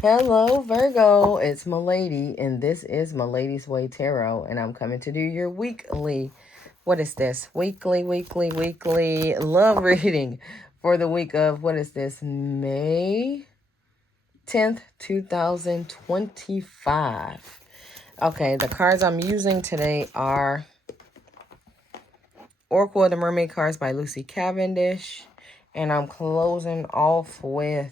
Hello, Virgo. It's Milady, and this is Milady's Way Tarot, and I'm coming to do your weekly. What is this? Weekly love reading for the week of, what is this? May 10th, 2025. Okay, the cards I'm using today are Oracle of the Mermaid cards by Lucy Cavendish, and I'm closing off with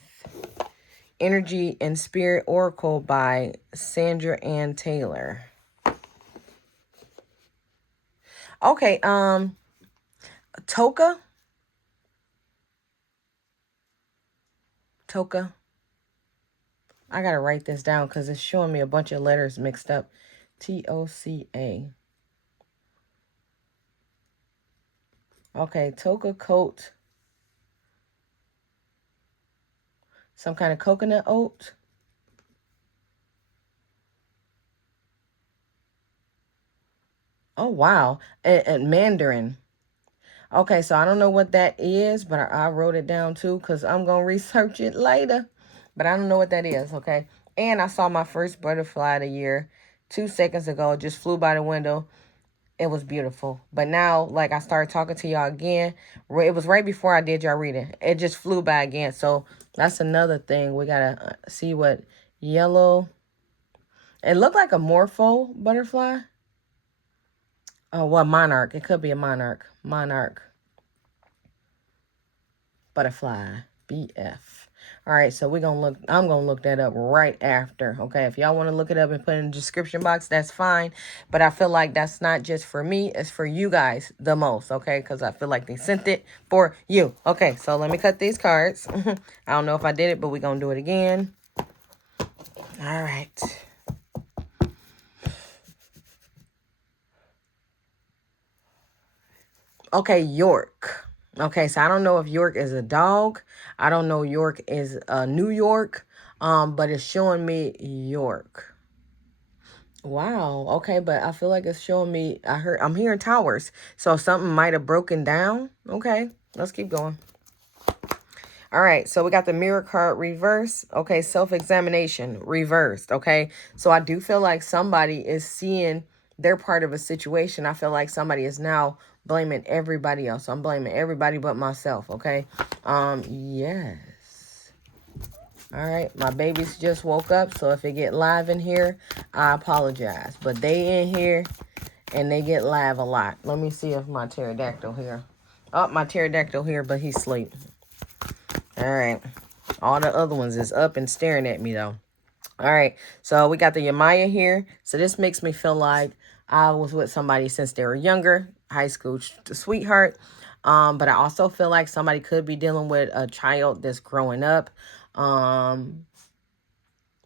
Energy and Spirit Oracle by Sandra Ann Taylor. Okay, Toka. I gotta write this down because it's showing me a bunch of letters mixed up. Toca. Okay, Toka coat. Some kind of coconut oat. Oh, wow. And Mandarin. Okay, so I don't know what that is, but I wrote it down too because I'm going to research it later. But I don't know what that is, okay? And I saw my first butterfly of the year 2 seconds ago. It just flew by the window. It was beautiful. But now, like, I started talking to y'all again. It was right before I did y'all reading. It just flew by again. So that's another thing. We got to see what yellow. It looked like a morpho butterfly. Oh, well, monarch. It could be a monarch. Monarch butterfly. BF. All right, so I'm going to look that up right after, okay? If y'all want to look it up and put it in the description box, that's fine. But I feel like that's not just for me, it's for you guys the most, okay? Because I feel like they sent it for you. Okay, so let me cut these cards. I don't know if I did it, but we're going to do it again. All right. Okay, York. Okay, so I don't know if York is a dog. I don't know York is New York, but it's showing me York. Wow. Okay, but I feel like it's showing me. I'm hearing towers, so something might have broken down. Okay, let's keep going. All right, so we got the mirror card reverse. Okay, self-examination reversed. Okay, so I do feel like somebody is seeing their part of a situation. I feel like somebody is now blaming everybody else. I'm blaming everybody but myself. Okay, yes. All right, my babies just woke up, so if it get live in here, I apologize. But they in here, and they get live a lot. Let me see if my pterodactyl here. Oh, my pterodactyl here, but he's asleep. All right. All the other ones is up and staring at me, though. All right, so we got the Yamaya here. So this makes me feel like I was with somebody since they were younger, high school sweetheart. But I also feel like somebody could be dealing with a child that's growing up.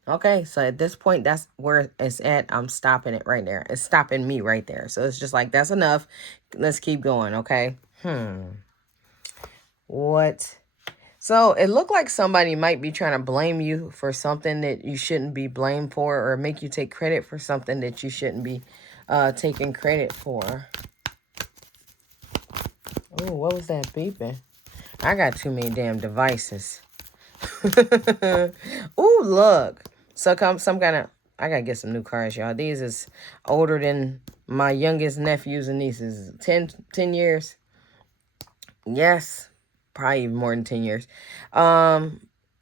Okay, so at this point, that's where it's at. I'm stopping it right there. It's stopping me right there. So it's just like, that's enough. Let's keep going, okay? What? So it looked like somebody might be trying to blame you for something that you shouldn't be blamed for, or make you take credit for something that you shouldn't be taking credit for. Oh, what was that beeping? I got too many damn devices. Ooh, look. So some kind of, I gotta get some new cards, y'all. These is older than my youngest nephews and nieces. 10 years. Yes. Probably even more than 10 years. I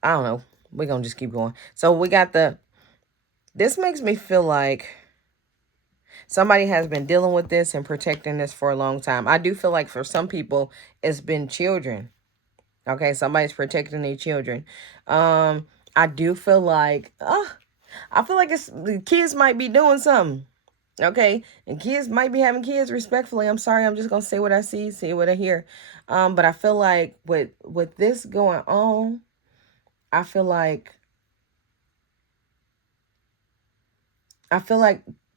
don't know. We're gonna just keep going. So we got this makes me feel like somebody has been dealing with this and protecting this for a long time. I do feel like for some people, it's been children. Okay, somebody's protecting their children. I do feel like, I feel like the kids might be doing something. Okay, and kids might be having kids respectfully. I'm sorry, I'm just gonna say what I see what I hear. But I feel like with this going on, I feel like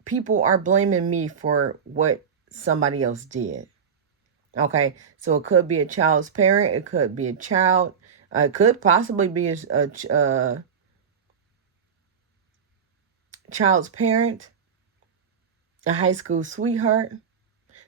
people are blaming me for what somebody else did. Okay, so it could be a child's parent, it could be a child, it could possibly be a child's parent, a high school sweetheart,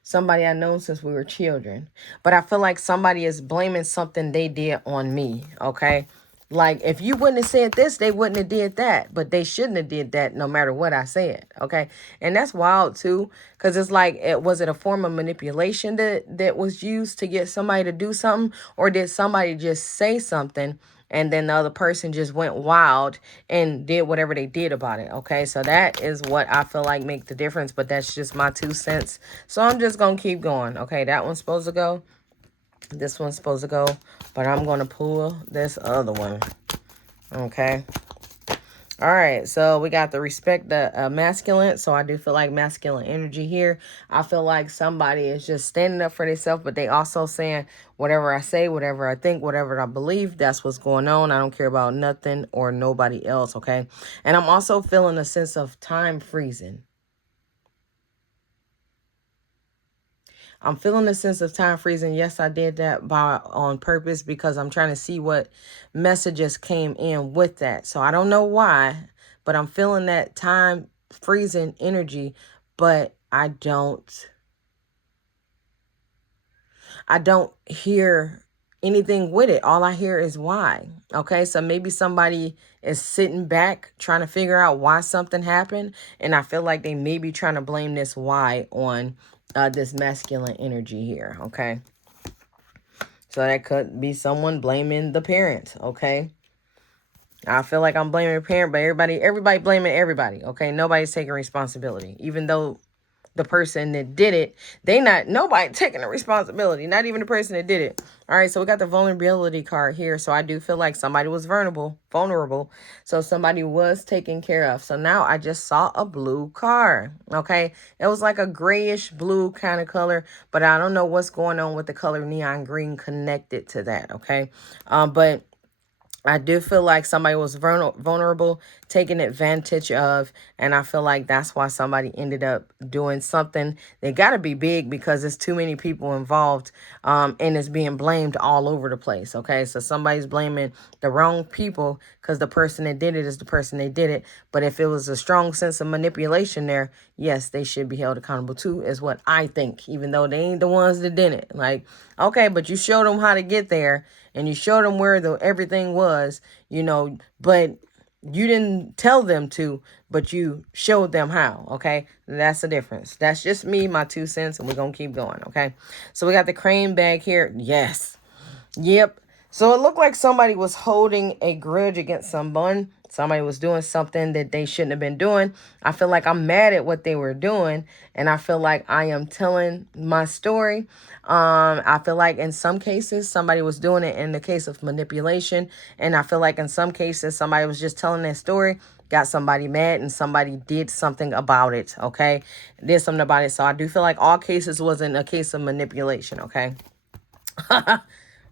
somebody I've known since we were children. But I feel like somebody is blaming something they did on me, okay? Like, if you wouldn't have said this, they wouldn't have did that. But they shouldn't have did that no matter what I said. Okay. And that's wild too. Because it's like, was it a form of manipulation that was used to get somebody to do something? Or did somebody just say something and then the other person just went wild and did whatever they did about it? Okay. So that is what I feel like make the difference. But that's just my 2 cents. So I'm just going to keep going. Okay. That one's supposed to go. This one's supposed to go, but I'm going to pull this other one. Okay. All right. So we got the respect the masculine. So I do feel like masculine energy here. I feel like somebody is just standing up for themselves, but they also saying whatever I say, whatever I think, whatever I believe, that's what's going on. I don't care about nothing or nobody else. Okay. And I'm also feeling a sense of time freezing. I'm feeling a sense of time freezing. Yes, I did that on purpose because I'm trying to see what messages came in with that. So I don't know why, but I'm feeling that time freezing energy, but I don't hear anything with it. All I hear is why. Okay, so maybe somebody is sitting back trying to figure out why something happened, and I feel like they may be trying to blame this why on this masculine energy here. Okay, so that could be someone blaming the parent. Okay, I feel like I'm blaming the parent, but everybody blaming everybody. Okay, nobody's taking responsibility, even though the person that did it, nobody taking the responsibility, not even the person that did it. All right, so we got the vulnerability card here. So I do feel like somebody was vulnerable. So somebody was taken care of. So now I just saw a blue car. Okay, it was like a grayish blue kind of color, but I don't know what's going on with the color neon green connected to that. Okay, but I do feel like somebody was vulnerable, taken advantage of, and I feel like that's why somebody ended up doing something. They got to be big because there's too many people involved, and it's being blamed all over the place, okay? So somebody's blaming the wrong people because the person that did it is the person that did it. But if it was a strong sense of manipulation there, yes, they should be held accountable too, is what I think, even though they ain't the ones that did it. Like, okay, but you showed them how to get there, and you showed them where everything was, but you didn't tell them to, but you showed them how, okay? That's the difference. That's just me, my 2 cents, and we're going to keep going, okay? So we got the crane bag here. Yes. Yep. So it looked like somebody was holding a grudge against someone. Somebody was doing something that they shouldn't have been doing. I feel like I'm mad at what they were doing, and I feel like I am telling my story. I feel like in some cases, somebody was doing it in the case of manipulation, and I feel like in some cases, somebody was just telling their story, got somebody mad, and somebody did something about it, okay? Did something about it. So I do feel like all cases wasn't a case of manipulation, okay?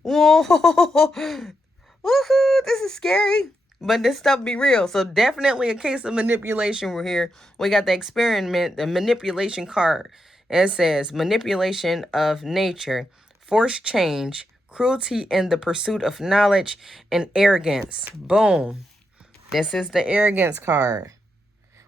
Whoa. Woohoo. This is scary. But this stuff be real. So definitely a case of manipulation. We're here. We got the experiment, the manipulation card. It says manipulation of nature, forced change, cruelty in the pursuit of knowledge, and arrogance. Boom. This is the arrogance card.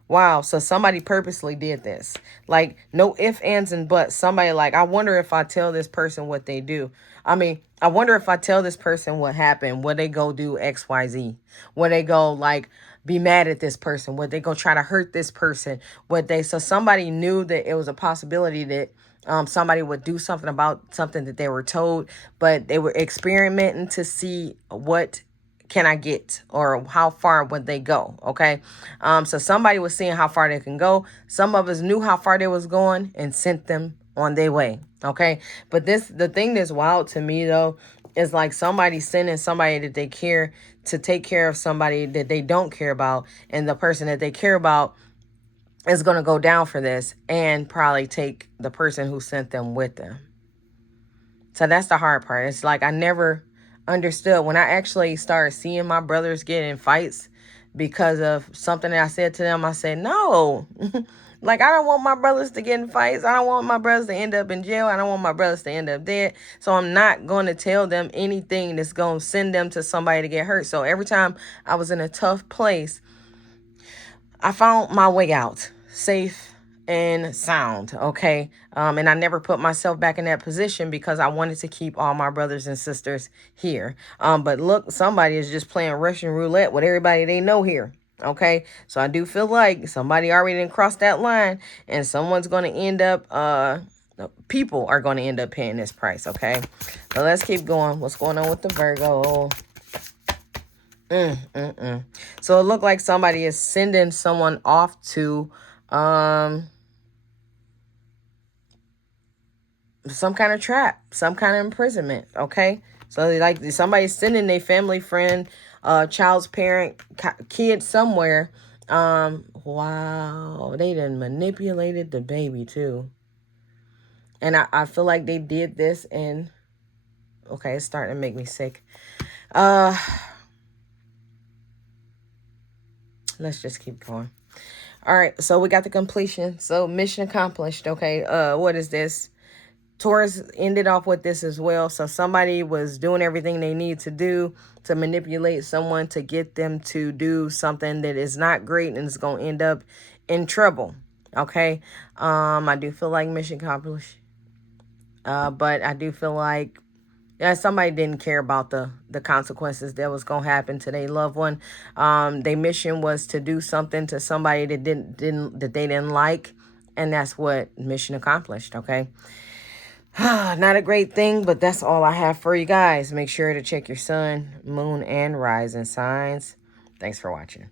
Wow, so somebody purposely did this. Like, no ifs, ands, and buts. Somebody like, I wonder if I tell this person what they do. I wonder if I tell this person what happened, would they go do X, Y, Z? Would they go, like, be mad at this person? Would they go try to hurt this person? So somebody knew that it was a possibility that somebody would do something about something that they were told, but they were experimenting to see what can I get, or how far would they go? Okay. So somebody was seeing how far they can go. Some of us knew how far they was going and sent them on their way. Okay. But the thing that's wild to me though, is like somebody sending somebody that they care to take care of somebody that they don't care about. And the person that they care about is going to go down for this and probably take the person who sent them with them. So that's the hard part. It's like I never understood when I actually started seeing my brothers get in fights because of something that I said to them. I said, no, like, I don't want my brothers to get in fights. I don't want my brothers to end up in jail. I don't want my brothers to end up dead. So I'm not going to tell them anything that's going to send them to somebody to get hurt. So every time I was in a tough place, I found my way out safe and sound. Okay. And I never put myself back in that position because I wanted to keep all my brothers and sisters here. But look, somebody is just playing Russian roulette with everybody they know here. Okay. So I do feel like somebody already didn't cross that line, and someone's going to end up, people are going to end up paying this price. Okay. So let's keep going. What's going on with the Virgo? So it looked like somebody is sending someone off to, some kind of trap, some kind of imprisonment. Okay. So like somebody's sending a family friend, child's parent, kid somewhere. Wow, they done manipulated the baby too. And I feel like they did this, and okay, it's starting to make me sick. Let's just keep going. All right, so we got the completion. So mission accomplished. Okay, what is this? Taurus ended off with this as well. So somebody was doing everything they need to do to manipulate someone to get them to do something that is not great and is going to end up in trouble. Okay. I do feel like mission accomplished. But I do feel like, yeah, somebody didn't care about the consequences that was gonna happen to their loved one. Their mission was to do something to somebody that that they didn't like, and that's what mission accomplished. Okay. Not a great thing, but that's all I have for you guys. Make sure to check your sun, moon, and rising signs. Thanks for watching.